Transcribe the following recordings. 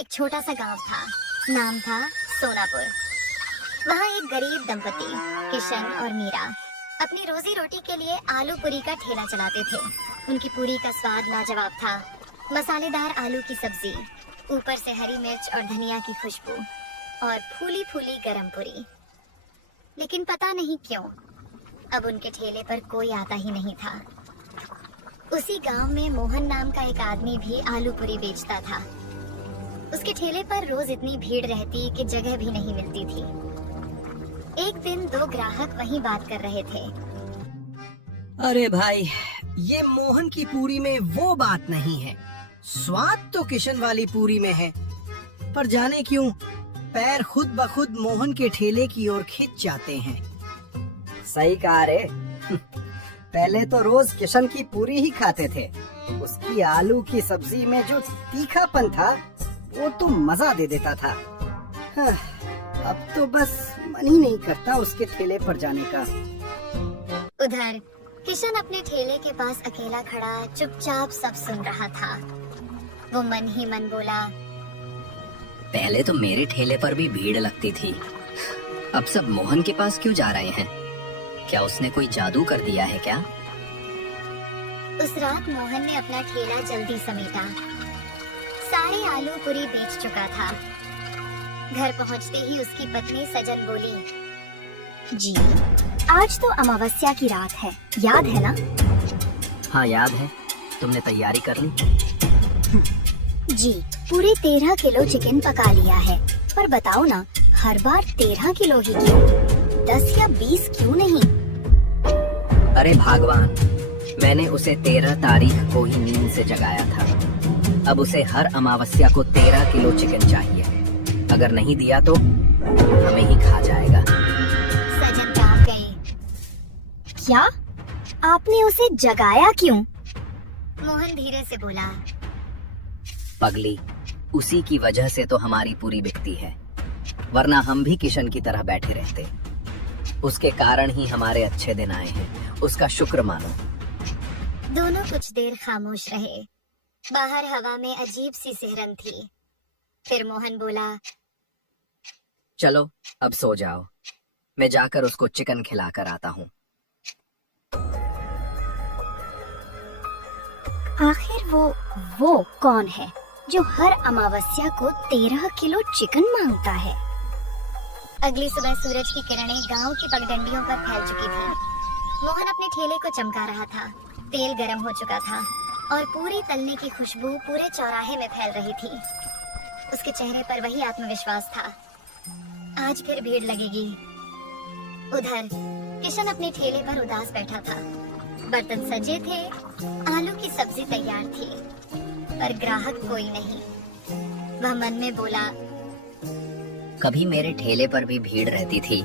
एक छोटा सा गांव था, नाम था सोनापुर। वहाँ एक गरीब दंपति किशन और मीरा अपनी रोजी रोटी के लिए आलू पूरी का ठेला चलाते थे। उनकी पूरी का स्वाद लाजवाब था। मसालेदार आलू की सब्जी, ऊपर से हरी मिर्च और धनिया की खुशबू और फूली फूली गरम पूरी। लेकिन पता नहीं क्यों अब उनके ठेले पर कोई आता ही नहीं था। उसी गांव में मोहन नाम का एक आदमी भी आलू पूरी बेचता था। उसके ठेले पर रोज इतनी भीड़ रहती कि जगह भी नहीं मिलती थी। एक दिन दो ग्राहक वहीं बात कर रहे थे। अरे भाई, ये मोहन की पूरी में वो बात नहीं है। स्वाद तो किशन वाली पूरी में है, पर जाने क्यों पैर खुद ब खुद मोहन के ठेले की ओर खिंच जाते हैं। सही कहा रे। पहले तो रोज किशन की पूरी ही खाते थे। उसकी आलू की सब्जी में जो तीखापन था वो तो मजा दे देता था। हाँ, अब तो बस मन ही नहीं करता उसके ठेले पर जाने का। उधर किशन अपने ठेले के पास अकेला खड़ा चुपचाप सब सुन रहा था। वो मन ही मन बोला, पहले तो मेरे ठेले पर भी भीड़ लगती थी, अब सब मोहन के पास क्यों जा रहे हैं? क्या उसने कोई जादू कर दिया है क्या? उस रात मोहन ने अपना ठेला जल्दी समेटा। सारे आलू पूरी बेच चुका था। घर पहुंचते ही उसकी पत्नी सजन बोली, जी आज तो अमावस्या की रात है, याद है ना? हाँ याद है। तुमने तैयारी कर ली? जी पूरे 13 किलो चिकन पका लिया है। पर बताओ ना, हर बार 13 किलो ही क्यों? 10 या 20 क्यों नहीं? अरे भगवान, मैंने उसे 13 तारीख को ही नींद से जगाया था। अब उसे हर अमावस्या को 13 किलो चिकन चाहिए। अगर नहीं दिया तो हमें ही खा जाएगा। सजन कांप गई। क्या? आपने उसे जगाया क्यों? मोहन धीरे से बोला, पगली, उसी की वजह से तो हमारी पूरी बिकती है, वरना हम भी किशन की तरह बैठे रहते। उसके कारण ही हमारे अच्छे दिन आए हैं, उसका शुक्र मानो। दोनों कुछ देर खामोश रहे। बाहर हवा में अजीब सी सिहरन थी। फिर मोहन बोला, चलो अब सो जाओ, मैं जाकर उसको चिकन खिलाकर आता हूँ। आखिर वो कौन है जो हर अमावस्या को 13 किलो चिकन मांगता है? अगली सुबह सूरज की किरणें गांव की पगडंडियों पर फैल चुकी थी। मोहन अपने ठेले को चमका रहा था। तेल गर्म हो चुका था और पूरी तलने की खुशबू पूरे चौराहे में फैल रही थी। उसके चेहरे पर वही आत्मविश्वास था। आज फिर भीड़ लगेगी। उधर किशन अपने ठेले पर उदास बैठा था। बर्तन सजे थे, आलू की सब्जी तैयार थी, पर ग्राहक कोई नहीं। वह मन में बोला, कभी मेरे ठेले पर भी भीड़ रहती थी।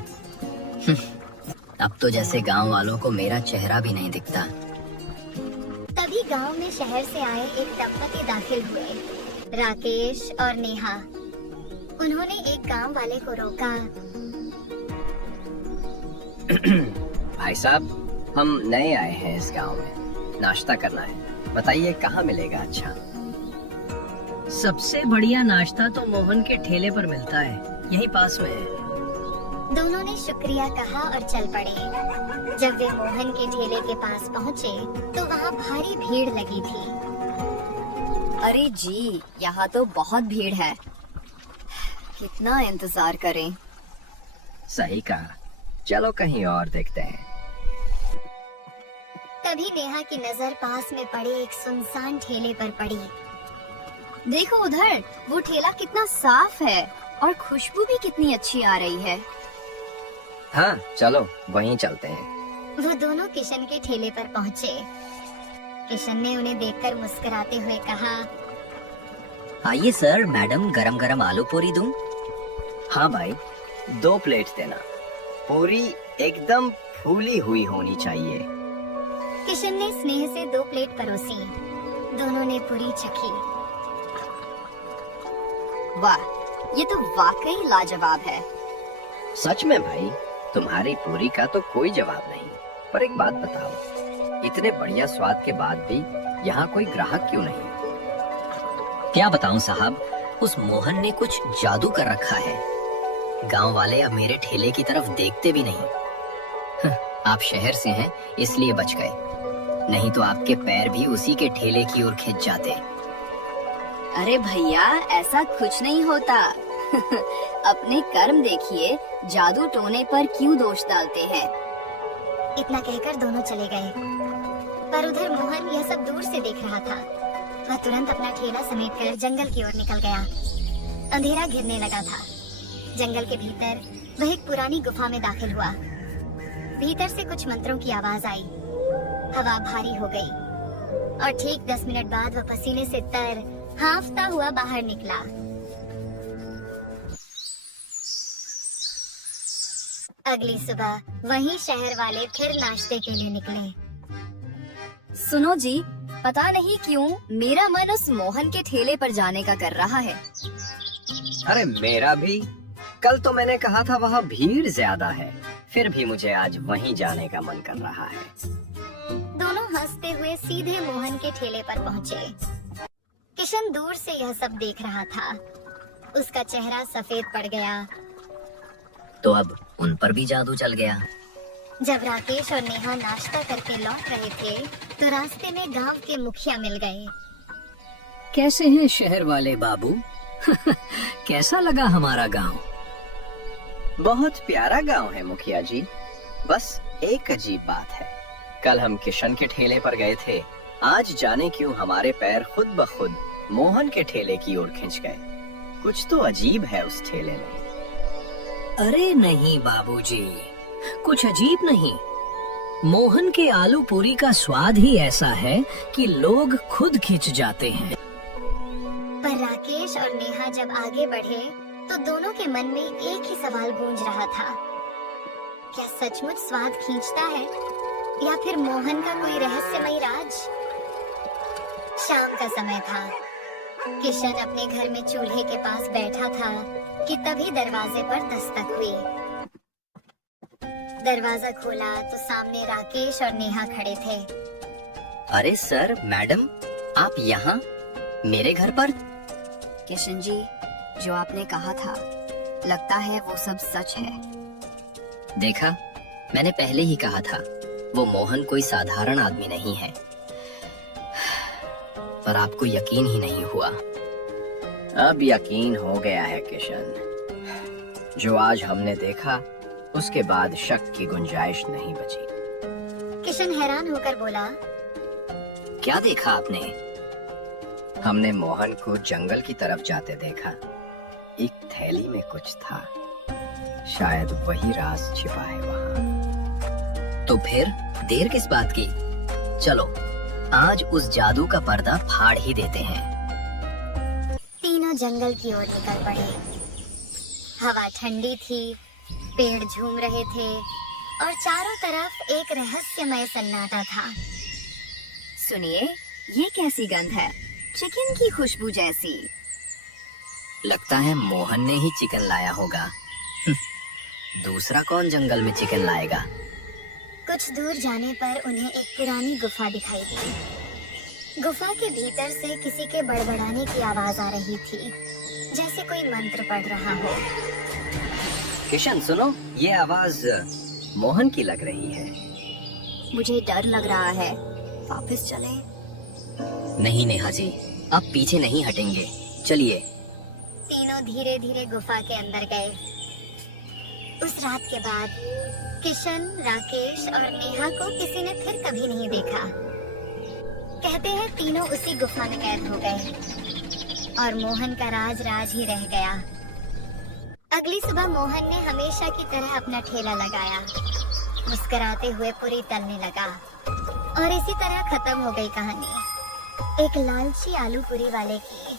अब तो जैसे गांव वालों को मेरा चेहरा भी नहीं दिखता। तभी गांव में शहर से आए एक दंपति दाखिल हुए, राकेश और नेहा। उन्होंने एक गांव वाले को रोका। भाई साहब, हम नए आए हैं इस गांव में, नाश्ता करना है, बताइए कहाँ मिलेगा अच्छा? सबसे बढ़िया नाश्ता तो मोहन के ठेले पर मिलता है, यही पास में है। दोनों ने शुक्रिया कहा और चल पड़े। जब वे मोहन के ठेले के पास पहुँचे तो वहाँ भारी भीड़ लगी थी। अरे जी, यहाँ तो बहुत भीड़ है, कितना इंतजार करें। सही कहा, चलो कहीं और देखते हैं। तभी नेहा की नजर पास में पड़े एक सुनसान ठेले पर पड़ी। देखो उधर, वो ठेला कितना साफ है और खुशबू भी कितनी अच्छी आ रही है। हाँ चलो वहीं चलते हैं। वो दोनों किशन के ठेले पर पहुँचे। किशन ने उन्हें देखकर मुस्कुराते हुए कहा, आइए सर, मैडम गरम गरम आलू पूरी दूं? हाँ भाई, 2 प्लेट देना। पूरी एकदम फूली हुई होनी चाहिए। किशन ने स्नेह से 2 प्लेट परोसी। दोनों ने पूरी चखी। वाह, ये तो वाकई लाजवाब है। सच में भाई, तुम्हारी पूरी का तो कोई जवाब नहीं। पर एक बात बताओ, इतने बढ़िया स्वाद के बाद भी यहाँ कोई ग्राहक क्यों नहीं? क्या बताऊं साहब, उस मोहन ने कुछ जादू कर रखा है। गांव वाले अब मेरे ठेले की तरफ देखते भी नहीं। आप शहर से हैं इसलिए बच गए, नहीं तो आपके पैर भी उसी के ठेले की ओर खिंच जाते। अरे भैया, ऐसा कुछ नहीं होता। अपने कर्म देखिए, जादू टोने पर क्यों दोष डालते हैं। इतना कहकर दोनों चले गए, पर उधर मोहन यह सब दूर से देख रहा था। वह तुरंत अपना ठेला समेटकर जंगल की ओर निकल गया। अंधेरा घिरने लगा था। जंगल के भीतर वह एक पुरानी गुफा में दाखिल हुआ। भीतर से कुछ मंत्रों की आवाज आई। हवा भारी हो गई और ठीक 10 मिनट बाद वह पसीने से तर हांफता हुआ बाहर निकला। अगली सुबह वहीं शहर वाले फिर नाश्ते के लिए निकले। सुनो जी, पता नहीं क्यों मेरा मन उस मोहन के ठेले पर जाने का कर रहा है। अरे मेरा भी। कल तो मैंने कहा था वहाँ भीड़ ज्यादा है, फिर भी मुझे आज वहीं जाने का मन कर रहा है। दोनों हंसते हुए सीधे मोहन के ठेले पर पहुँचे। किशन दूर से यह सब देख रहा था। उसका चेहरा सफेद पड़ गया। तो अब उन पर भी जादू चल गया। जब राकेश और नेहा नाश्ता करके लौट रहे थे, तो रास्ते में गांव के मुखिया मिल गए। कैसे हैं शहर वाले बाबू? कैसा लगा हमारा गांव? बहुत प्यारा गांव है मुखिया जी। बस एक अजीब बात है, कल हम किशन के ठेले पर गए थे, आज जाने क्यों हमारे पैर खुद ब खुद मोहन के ठेले की ओर खिंच गए। कुछ तो अजीब है उस ठेले में। अरे नहीं बाबूजी, कुछ अजीब नहीं। मोहन के आलू पूरी का स्वाद ही ऐसा है कि लोग खुद खिंच जाते हैं। पर राकेश और नेहा जब आगे बढ़े, तो दोनों के मन में एक ही सवाल गूंज रहा था। क्या सचमुच स्वाद खींचता है, या फिर मोहन का कोई रहस्यमयी राज? शाम का समय था। किशन अपने घर में चूल्हे के पास बैठा था कि तभी दरवाजे पर दस्तक हुई। दरवाजा खोला तो सामने राकेश और नेहा खड़े थे। अरे सर, मैडम, आप यहाँ मेरे घर पर? किशन जी, जो आपने कहा था, लगता है वो सब सच है। देखा, मैंने पहले ही कहा था, वो मोहन कोई साधारण आदमी नहीं है। पर आपको यकीन ही नहीं हुआ। अब यकीन हो गया है किशन। जो आज हमने देखा, उसके बाद शक की गुंजाइश नहीं बची। किशन हैरान होकर बोला, क्या देखा आपने? हमने मोहन को जंगल की तरफ जाते देखा। एक थैली में कुछ था, शायद वही राज छिपा है वहाँ। तो फिर देर किस बात की? चलो आज उस जादू का पर्दा फाड़ ही देते हैं। तीनों जंगल की ओर निकल पड़े। हवा ठंडी थी, पेड़ झूम रहे थे और चारों तरफ एक रहस्यमय सन्नाटा था। सुनिए, ये कैसी गंध है? चिकन की खुशबू जैसी। लगता है मोहन ने ही चिकन लाया होगा। दूसरा कौन जंगल में चिकन लाएगा? कुछ दूर जाने पर उन्हें एक पुरानी गुफा दिखाई दी। गुफा के भीतर से किसी के बड़बड़ाने की आवाज आ रही थी, जैसे कोई मंत्र पढ़ रहा हो। किशन सुनो, ये आवाज मोहन की लग रही है। मुझे डर लग रहा है, वापस चले? नहीं नेहा जी, अब पीछे नहीं हटेंगे, चलिए। तीनों धीरे धीरे गुफा के अंदर गए। उस रात के बाद किशन, राकेश और नेहा को किसी ने फिर कभी नहीं देखा। कहते हैं तीनों उसी गुफा में कैद हो गए और मोहन का राज राज ही रह गया। अगली सुबह मोहन ने हमेशा की तरह अपना ठेला लगाया, मुस्कुराते हुए पूरी तलने लगा और इसी तरह खत्म हो गई कहानी एक लालची आलू पूरी वाले की।